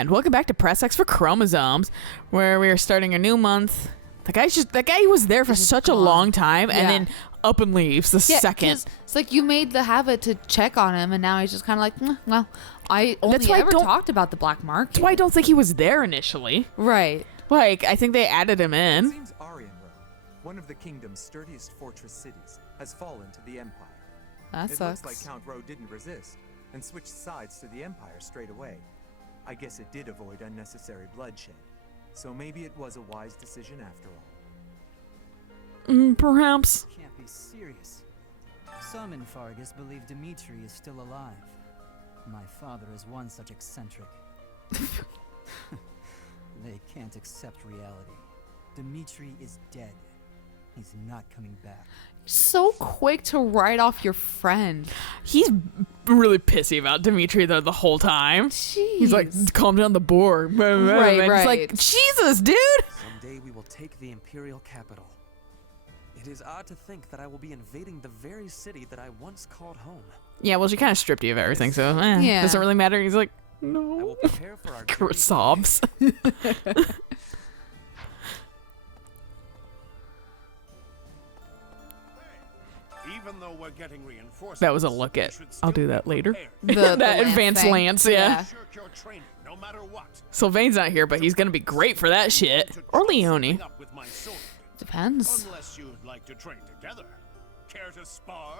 And welcome back to Press X for Chromosomes, where we are starting a new month. That guy was there for such a long time, and then up and leaves the second. It's like you made the habit to check on him, and now he's just kind of like, well, I only ever talked about the black market. That's why I don't think he was there initially. Right. Like, I think they added him in. It seems Aryan Rome, one of the kingdom's sturdiest fortress cities, has fallen to the Empire. That sucks. It looks like Count Ro didn't resist, and switched sides to the Empire straight away. I guess it did avoid unnecessary bloodshed, so maybe it was a wise decision after all. Perhaps. Can't be serious. Some in Fargus believe Dimitri is still alive. My father is one such eccentric. They can't accept reality. Dimitri is dead. He's not coming back. So quick to write off your friend. He's really pissy about Dimitri though the whole time. Jeez. He's like, calm down the board. Right. It's like, Jesus, dude. Someday we will take the Imperial capital. It is odd to think that I will be invading the very city that I once called home. Yeah, well, she kind of stripped you of everything, so Yeah. doesn't really matter. He's like, I no. will prepare for our journey. Sobs. Even though we're getting reinforcements, That was a look at. I'll do that later. The that lance advanced thing. lance, yeah. shirk your training, no matter what. Sylvain's not here, but he's gonna be great for that shit. Or Leone. Up with my sword, Depends. unless you'd like to train together. Care to spar?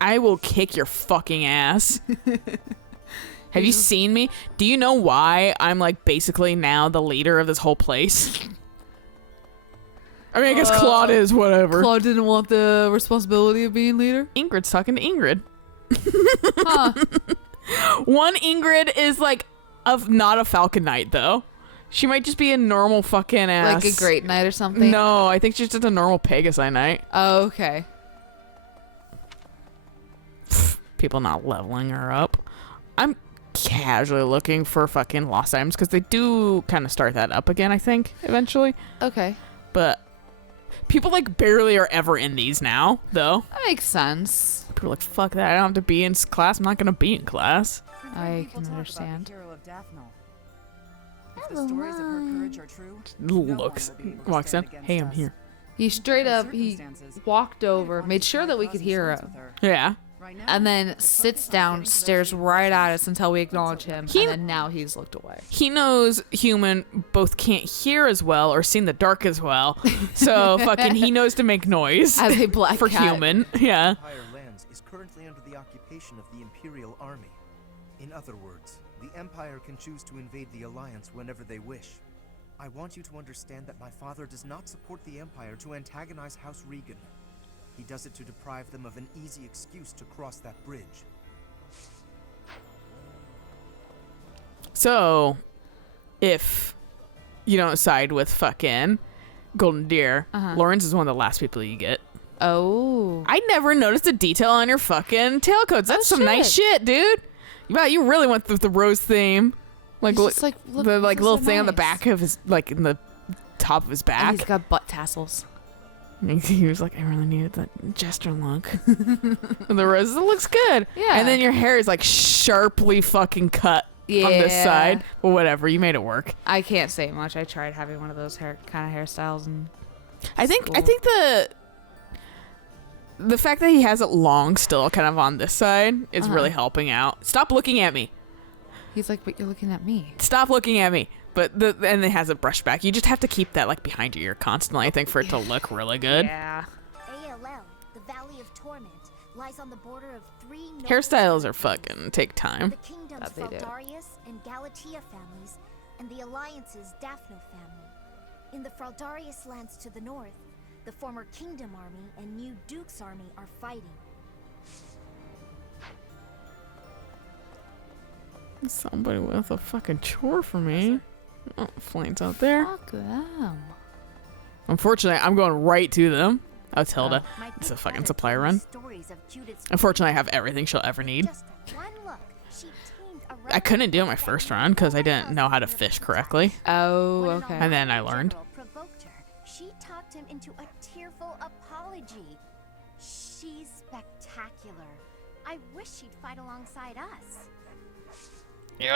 I will kick your fucking ass. Have you seen me? Do you know why I'm like basically now the leader of this whole place? I mean, I guess Claude is, whatever. Claude didn't want the responsibility of being leader? Ingrid's talking to Ingrid. Huh. One Ingrid is like not a Falcon Knight though. She might just be a normal fucking ass. Like a great knight or something? No, I think she's just a normal Pegasus Knight. Oh, okay. People not leveling her up. I'm casually looking for fucking lost items because they do kind of start that up again, I think, eventually. Okay. But people like barely are ever in these now, though. That makes sense. People are like, fuck that, I don't have to be in class. I'm not going to be in class. I can understand. If the stories of her courage are true, Looks, walks in. Hey, I'm here. He straight up, he walked over, made sure that we could hear him, Yeah. and then sits down, stares right at us until we acknowledge him, and then now he's looked away. He knows human both can't hear as well or see in the dark as well. So fucking he knows to make noise. As a black for cat. human. Yeah. Empire lands is currently under the occupation of the Imperial Army. In other words, the Empire can choose to invade the Alliance whenever they wish. I want you to understand that my father does not support the Empire to antagonize House Regan. He does it to deprive them of an easy excuse to cross that bridge. So, if you don't side with fucking Golden Deer, Lawrence is one of the last people you get. Oh. I never noticed a detail on your fucking tailcoats. That's some nice shit, dude. Wow, you really went with the rose theme. Like, He's just like, look, the like this is little so thing on the nice. back of his, like in the top of his And back. he's got butt tassels. And he was like, I really needed that jester look. And the roses, it looks good. Yeah. And then your hair is like sharply fucking cut on this Yeah. side. But whatever, you made it work. I can't say much. I tried having one of those kind of hairstyles, and I think the fact that he has it long still kind of on this side is really helping out. Stop looking at me. he's like, but you're looking at me. Stop looking at me. But and it has a brush back. You just have to keep that like behind your ear constantly, I think, for it to look really good. Yeah. ALL, the Valley of Torment, lies on the border of three noble Hairstyles are families, fucking take time. the kingdoms That they do. Fraldarius and Galatea families, and the Alliance's Daphno family. In the Fraldarius lands to the north, the former Kingdom Army and new Duke's Army are fighting. Somebody with a fucking chore for me. Oh, Flame's out there. Fuck them. Unfortunately, I'm going right to them. Oh, it's Hilda. My It's a big fucking brother supply told me run. stories of Judith's Unfortunately, I have everything she'll ever need. Just one look, she tamed a I couldn't do it my rebel first that run because I no one didn't else know how to could have fish attacked. correctly. Oh, When an okay. And then I Alliance learned. general provoked her, she talked him into a tearful apology. She's spectacular. I wish she'd fight alongside us. Yeah,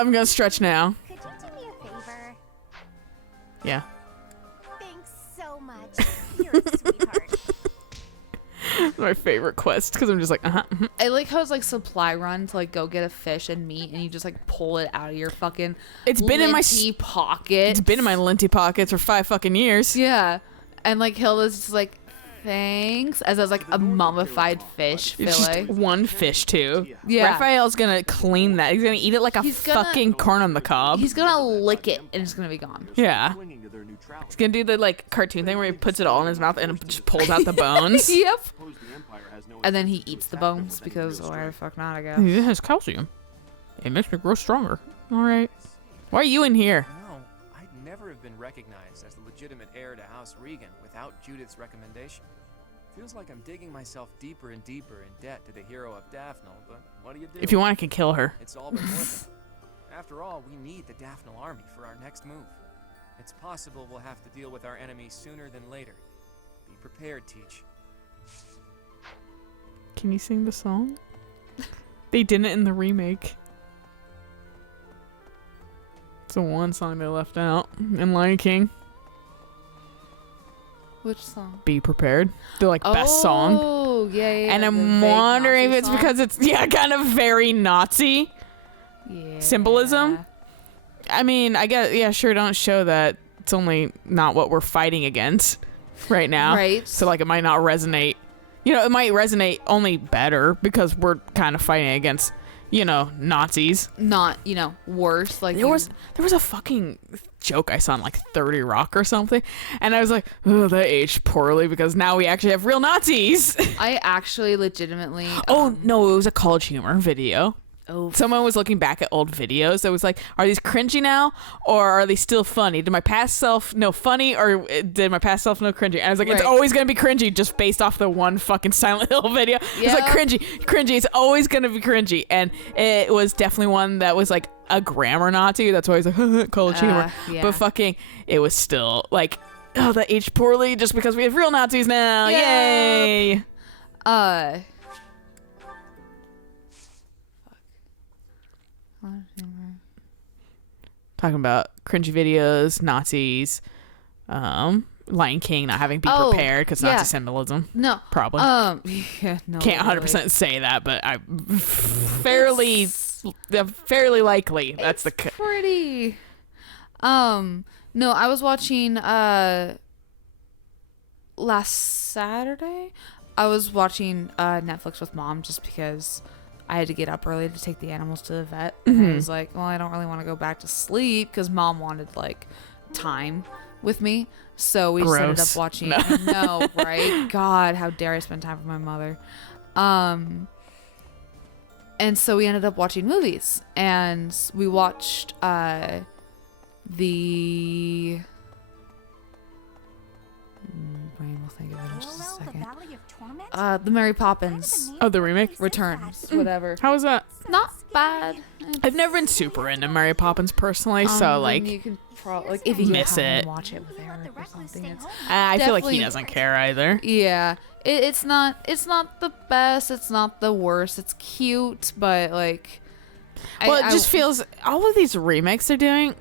I'm gonna stretch now. Could you do me a favor? Yeah. Thanks so much. You're a sweetheart. My favorite quest because I'm just like, I like how it's like supply run to like go get a fish and meat, and you just like pull it out of your fucking It's been in my pocket. It's been in my linty pockets for 5 fucking years. Yeah, and like Hilda's just like, thanks, as I was like a mummified fish It's fillet. just one fish too. Yeah. Raphael's gonna clean that. He's gonna eat it like a fucking corn on the cob. He's gonna lick it and it's gonna be gone. Yeah. He's gonna do the like cartoon thing where he puts it all in his mouth and just pulls out the bones. Yep. And then he eats the bones because why the fuck not, I guess. It has calcium. It makes me grow stronger. All right. Why are you in here? No, I'd never have been recognized as the legitimate heir to House Regan without Judith's recommendation. Feels like I'm digging myself deeper and deeper in debt to the hero of Daphnel, but what do you do? If you want, I can kill her. It's all been worth it. After all, we need the Daphnel army for our next move. It's possible we'll have to deal with our enemies sooner than later. Be prepared, Teach. Can you sing the song? They didn't in the remake. It's the one song they left out in Lion King. Which song? Be prepared. They're like best song. Oh, yeah. And the I'm vague wondering if Nazi it's song. because it's kind of very Nazi Yeah. symbolism. I mean, I guess sure, don't show that it's only not what we're fighting against right now. Right. So like it might not resonate. It might resonate only better because we're kind of fighting against, Nazis. Not, worse. Like There was a fucking joke I saw on like 30 Rock or something, and I was like, oh, that aged poorly because now we actually have real Nazis. I actually legitimately. Oh no, it was a College Humor video. Oh. Someone was looking back at old videos that was like, are these cringy now or are they still funny? Did my past self know funny or did my past self know cringy? And I was like, it's Right. always going to be cringy just based off the one fucking Silent Hill video. It's like Yeah. cringy. It's always going to be cringy. And it was definitely one that was like a grammar Nazi. That's why I was like, College Humor. Yeah. But fucking, it was still like, oh, that aged poorly just because we have real Nazis now. Yep. Yay. Talking about cringy videos, Nazis, Lion King not having be prepared because Nazi symbolism. No. Probably. Yeah, no. Can't 100% say that, but I fairly likely that's the pretty. No, I was watching last Saturday. I was watching Netflix with Mom just because I had to get up early to take the animals to the vet. And I was like, well, I don't really want to go back to sleep because Mom wanted like time with me. So we just ended up watching. No. No, right? God, how dare I spend time with my mother? And so we ended up watching movies, and we watched the. Brain will think of it in just a Parallel the second. Valley of Torment? The Mary Poppins Oh, the remake? Returns, whatever. How was that? Not bad. I've never been super into Mary Poppins personally, so then like you can like if you miss can it. watch it with Eric or something. It's, I feel like he Definitely- doesn't care either. yeah, it's not the best. It's not the worst. It's cute, but like. Well, it just feels all of these remakes they're doing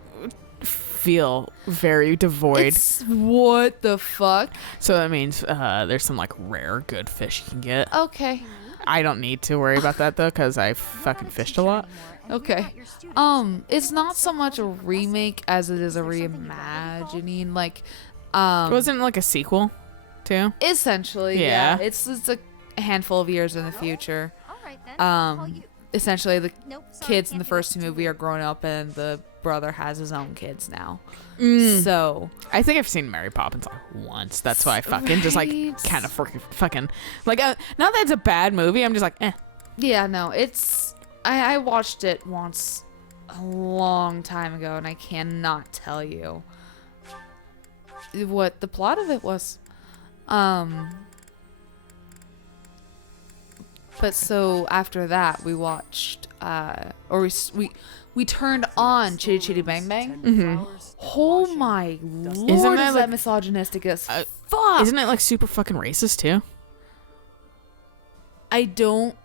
feel very devoid. It's, what the fuck? So that means there's some like rare good fish you can get. Okay. I don't need to worry about that though because I fucking fished a lot. Okay. It's not so much a remake as it is a reimagining. Like, Wasn't it like a sequel too? essentially, Yeah. yeah. It's a handful of years in the future. All right then. I'll call you. Essentially, the Nope, sorry, kids in can't the do first that. movie are grown up, and the brother has his own kids now. Mm. So I think I've seen Mary Poppins like once. That's why I fucking just like Right. kind of fucking like not that it's a bad movie. I'm just like yeah, no, it's I watched it once a long time ago, and I cannot tell you what the plot of it was. But so after that, we watched, or we turned on Chitty Chitty Bang Bang. Mhm. Oh my lord, Isn't that is like- that misogynistic as Uh, fuck? isn't it like super fucking racist too? I don't.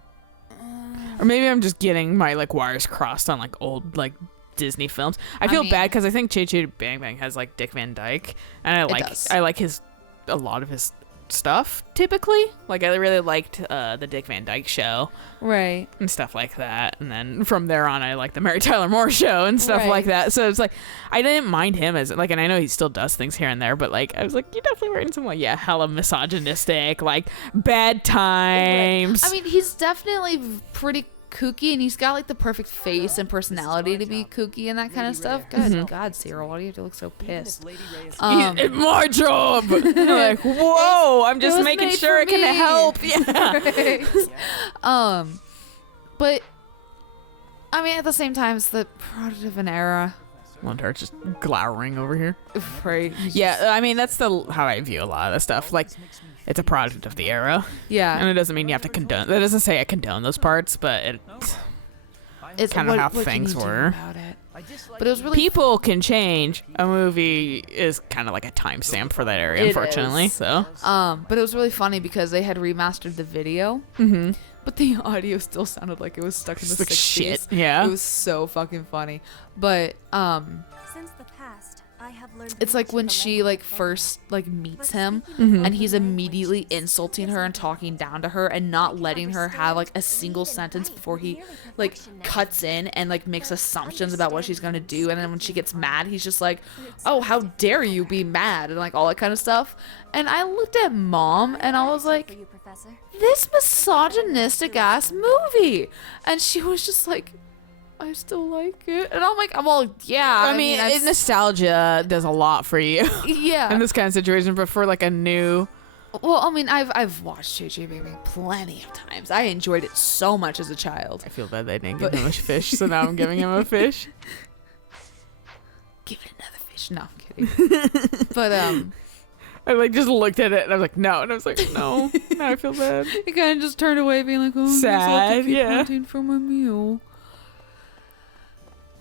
Or maybe I'm just getting my like wires crossed on like old like Disney films. I feel mean- bad because I think Chitty Chitty Bang Bang has like Dick Van Dyke, and does. I like a lot of his stuff typically. Like I really liked the Dick Van Dyke Show Right. and stuff like that, and then from there on I like the Mary Tyler Moore Show and stuff Right. like that. So it's like I didn't mind him as like, and I know he still does things here and there, but like I was like, you're definitely writing some like hella misogynistic, like bad times. I mean, he's definitely pretty kooky, and he's got like the perfect face and personality to be kooky and that kind of stuff. Good God, Cyril, why do you have to look so pissed? It's my job. I'm like, whoa, I'm just was making made sure for it can me. help. Yeah. But I mean, at the same time, it's the product of an era, Lundhart's just glowering over here. right? Yeah, I mean that's how I view a lot of this stuff. Like, it's a product of the era, and Yeah, it doesn't mean you have to condone. That doesn't say I condone those parts, but it's kind of how what can things you do were. about it? But it was really People can change. A movie is kind of like a timestamp for that area, It unfortunately. is. So But it was really funny because they had remastered the video, but the audio still sounded like it was stuck in the It's like 60s. shit. Yeah. It was so fucking funny. But Since the past, I have learned it's like much when of the she language like of first like meets him Mm-hmm. and he's immediately insulting her and talking down to her and not letting her have like a single sentence before he like cuts in and like makes assumptions about what she's gonna do, and then when she gets mad he's just like, oh, how dare you be mad, and like all that kind of stuff. And I looked at Mom and I was for like, you, Professor. this misogynistic ass movie, and she was just like, I still like it. And I'm like, well, yeah. I mean, nostalgia does a lot for you yeah. in this kind of situation, but for like a new. Well, I mean, I've watched Chitty Chitty Bang Bang plenty of times. I enjoyed it so much as a child. I feel bad they didn't give him a fish, so now I'm giving him a fish. Give it another fish. No, I'm kidding. But I like just looked at it and I was like, no, and I was like, no. Now I feel bad. he kind of just turned away, being like, oh, I guess I'll have to Sad, keep yeah. hunting for my meal.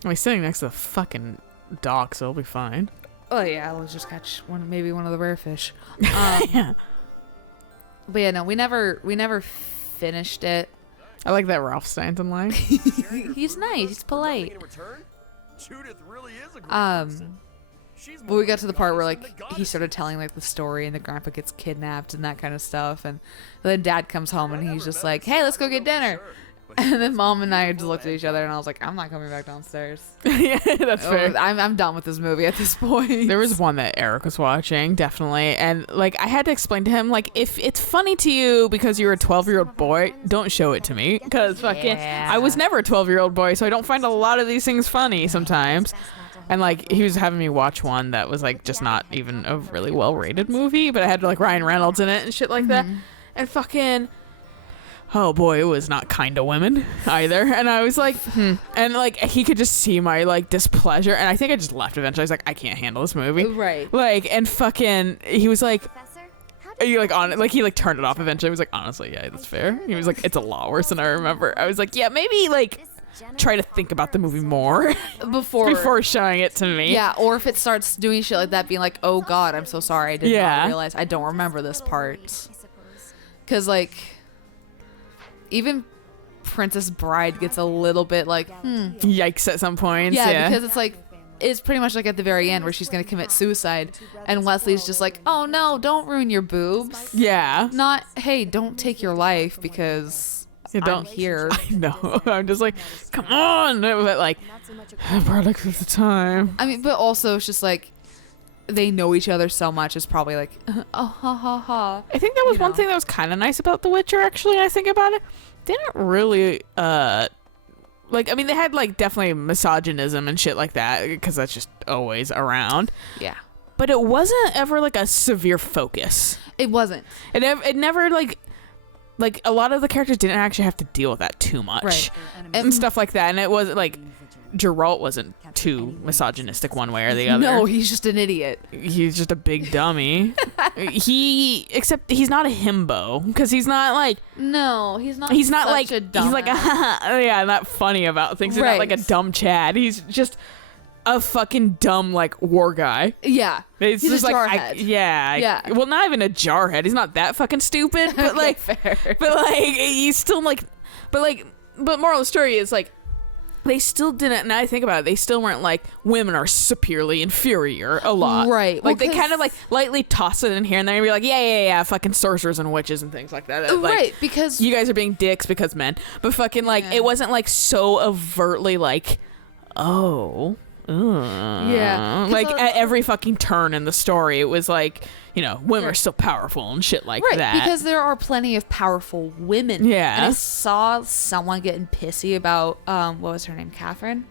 I'm sitting next to the fucking dock, so it'll be fine. Oh yeah, let's just catch maybe one of the rare fish. Yeah. But yeah, no, we never finished it. I like that Ralph Stanton line. He's nice. He's polite. Judith really is a great But we got to the part where like he started telling like the story and the grandpa gets kidnapped and that kind of stuff, and then Dad comes home and he's just like, hey, let's go get dinner. And then Mom and I just looked at each other and I was like, I'm not coming back downstairs. Yeah, that's fair. I'm done with this movie at this point. There was one that Eric was watching, definitely. And, like, I had to explain to him, like, if it's funny to you because you're a 12-year-old boy, don't show it to me. Because fucking, I was never a 12-year-old boy, so I don't find a lot of these things funny sometimes. And, like, he was having me watch one that was, like, just not even a really well-rated movie, but it had, like, Ryan Reynolds in it and shit like that. And fucking... oh boy, it was not kind to women either. And I was like, and like he could just see my like displeasure, and I think I just left eventually. I was like, I can't handle this movie. Right. Like, and fucking he was like, Professor, how are did you like on it? Like he like turned it off eventually. He was like, honestly, yeah, that's fair. He was like, it's a lot worse than I remember. I was like, yeah, maybe like try to think about the movie more before showing it to me. Yeah, or if it starts doing shit like that, being like, oh God, I'm so sorry. I did not realize. I don't remember this part. I suppose. Because, like, even Princess Bride gets a little bit like, Yikes at some points. Yeah, because it's like, it's pretty much like at the very end where she's going to commit suicide. And Leslie's just like, oh no, don't ruin your boobs. yeah. Not, hey, don't take your life because You I'm don't here. I know. I'm just like, come on. But like, product of the time. I mean, but also it's just like, they know each other so much. It's probably like, oh, ha, ha, ha. I think that was You one know. thing that was kind of nice about The Witcher, actually. I think about it. They didn't really, like, I mean, they had, like, definitely misogynism and shit like that, because that's just always around. Yeah. But it wasn't ever, like, a severe focus. It wasn't. It never, like, a lot of the characters didn't actually have to deal with that too much. Right. And stuff like that. And it wasn't, like, Geralt wasn't too misogynistic one way or the other. No, he's just an idiot. He's just a big dummy. Except he's not a himbo, because he's not like No, he's not. he's not such like a dumbass. he's like yeah, not funny about things. He's not like a Right. dumb Chad. He's just a fucking dumb like war guy. Yeah. It's He's just a like jarhead. yeah. Well, not even a jarhead. He's not that fucking stupid, but Okay, like fair. but like he's still like but moral of the story is like they still didn't. Now I think about it, they still weren't like women are superiorly inferior a lot, Right. Like Well, they kind of 'cause- like lightly toss it in here and there and be like, yeah, fucking sorcerers and witches and things like that. Like, right, because you guys are being dicks because men, but fucking like Yeah. it wasn't like so overtly like, oh. Yeah, 'cause like I was- at every fucking turn in the story, it was like, you know, women are still powerful and shit like right, that. because there are plenty of powerful women. Yeah. And I saw someone getting pissy about what was her name? Catherine?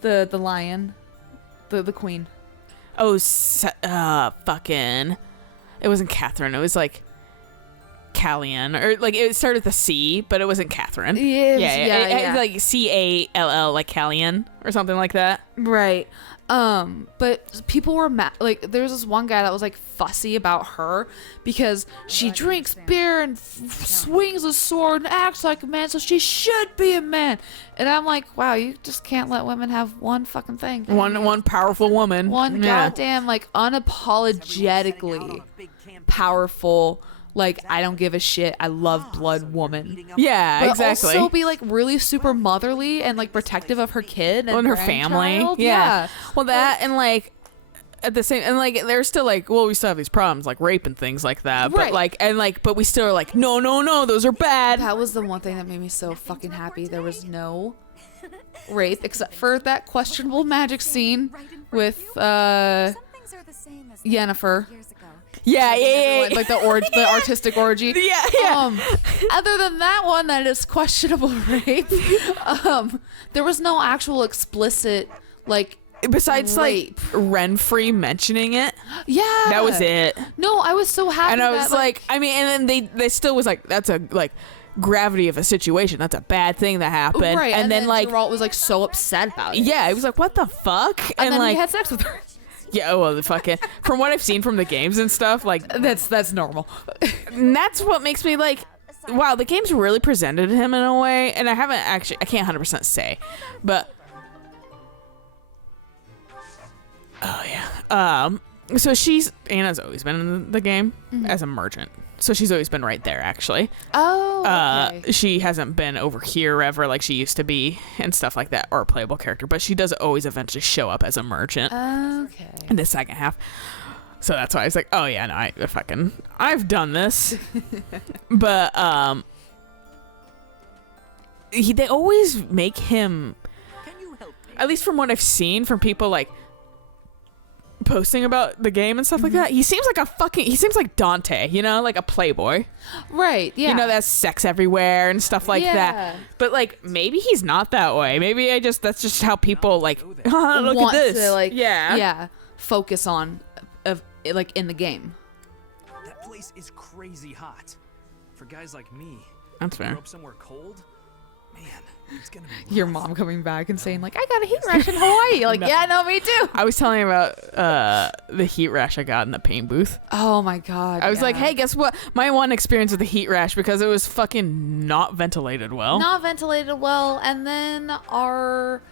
The lion. The queen. Oh, fucking. It wasn't Catherine. It was like Callian, or like it started with a C, but it wasn't Catherine. Yeah, It like Call, like Callian or something like that. Right. But people were like, there was this one guy that was like fussy about her because she drinks beer and swings a sword and acts like a man, so she should be a man. And I'm like, wow, you just can't let women have one fucking thing. One powerful woman. One Yeah. goddamn like unapologetically powerful. Like, I don't give a shit. I love blood woman. Yeah, But exactly. also be like really super motherly and like protective of her kid and her family. grandchild. Yeah. Well, that and like at the same and like they're still like, well, we still have these problems like rape and things like that. But Right. like and like, but we still are like, no, those are bad. That was the one thing that made me so fucking happy. There was no rape except for that questionable magic scene with Yennefer. Yeah. Like the artistic orgy. Yeah. Other than that one that is questionable rape, there was no actual explicit like Besides rape. like Renfrey mentioning it, Yeah. that was it. No, I was so happy. And I was that, like, I mean, and then they still was like, that's a like gravity of a situation. That's a bad thing that happened. right, And then like, Geralt was like so upset about it. yeah, it was like, what the fuck? And then like, he had sex with her. yeah, well, the fucking from what I've seen from the games and stuff, like That's normal. and that's what makes me like, wow, the game's really presented him in a way, and I can't 100% say, but oh yeah, so Anna's always been in the game as a merchant, so she's always been right there actually. Oh, okay. She hasn't been over here ever like she used to be and stuff like that, or a playable character, but she does always eventually show up as a merchant Okay. in the second half. So that's why I was like, oh yeah, no, I've done this. But they always make him, at least from what I've seen from people like posting about the game and stuff like that, he seems like Dante, you know, like a playboy. Right. Yeah. You know, that's sex everywhere and stuff like Yeah. that. But like maybe he's not that way. Maybe that's just how people like, look want at this. to like yeah. focus on like in the game. That place is crazy hot. For guys like me, That's who fair. grew up somewhere cold, man, it's gonna be Your rough. mom coming back and saying like, I got a heat rash in Hawaii. Like, yeah, no, me too. I was telling you about the heat rash I got in the paint booth. Oh my god. I was like, yeah. hey, guess what? My one experience with the heat rash, because it was fucking not ventilated well. Not ventilated well, and then our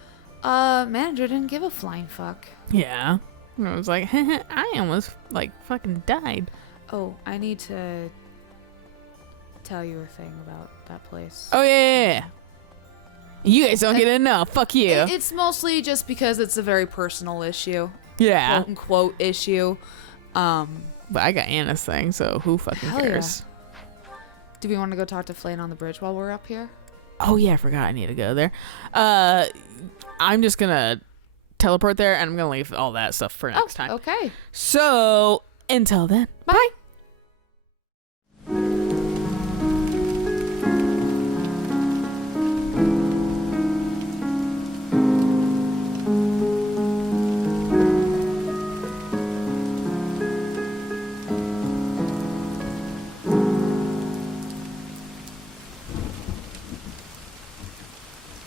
manager didn't give a flying fuck. Yeah. And I was like, I almost like fucking died. Oh, I need to tell you a thing about that place. Oh yeah. You guys don't get to know. Fuck you. It's mostly just because it's a very personal issue. Yeah. Quote unquote issue. But I got Anna's thing, so who fucking Hell cares? Do we want to go talk to Flane on the bridge while we're up here? Oh yeah, I forgot I need to go there. I'm just gonna teleport there and I'm gonna leave all that stuff for next time. Okay. So until then. Bye.